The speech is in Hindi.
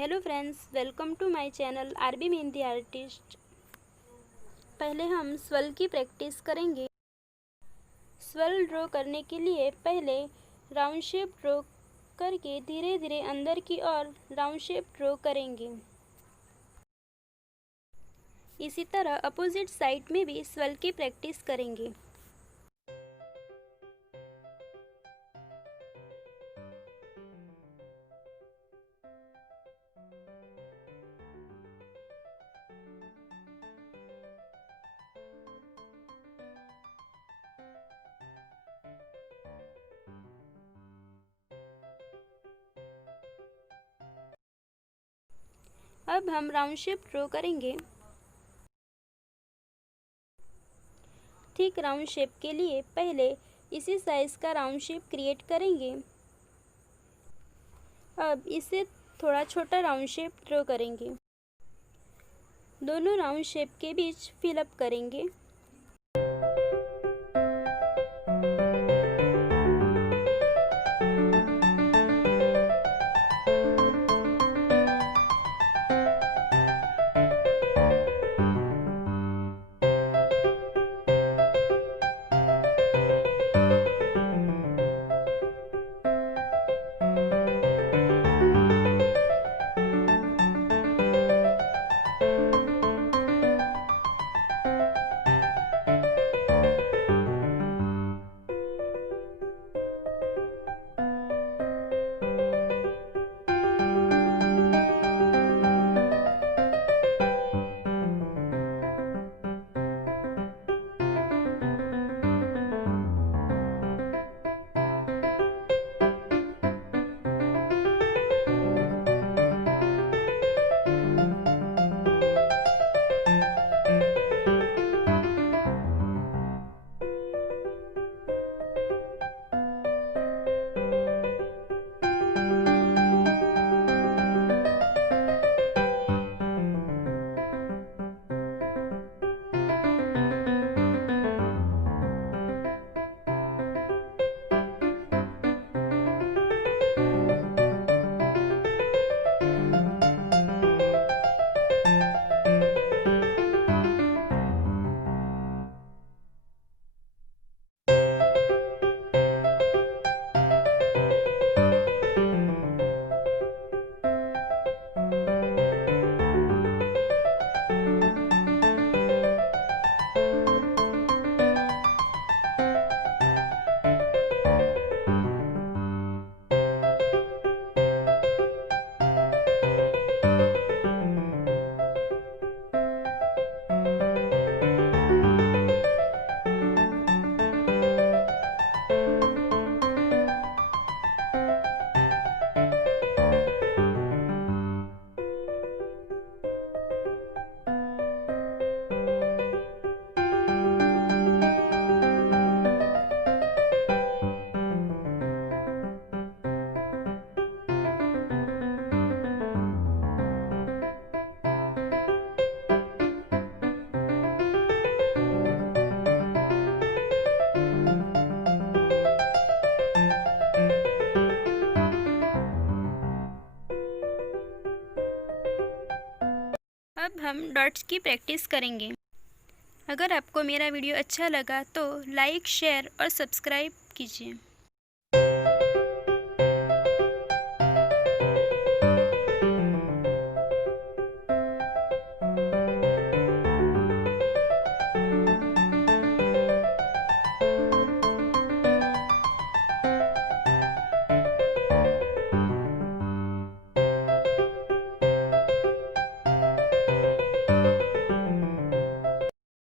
Hello friends, welcome to my channel RB mehndi artist. पहले हम स्वर्ल की प्रैक्टिस करेंगे। स्वर्ल ड्रॉ करने के लिए पहले राउंड शेप ड्रॉ करके धीरे धीरे अंदर की ओर राउंड शेप ड्रॉ करेंगे। इसी तरह अपोजिट साइड में भी स्वर्ल की प्रैक्टिस करेंगे। अब हम राउंड शेप ड्रॉ करेंगे। ठीक राउंड शेप के लिए पहले इसी साइज का राउंड शेप क्रिएट करेंगे। अब इसे थोड़ा छोटा राउंड शेप ड्रॉ करेंगे। दोनों राउंड शेप के बीच फिलअप करेंगे। अब हम डॉट्स की प्रैक्टिस करेंगे। अगर आपको मेरा वीडियो अच्छा लगा तो लाइक, शेयर और सब्सक्राइब कीजिए।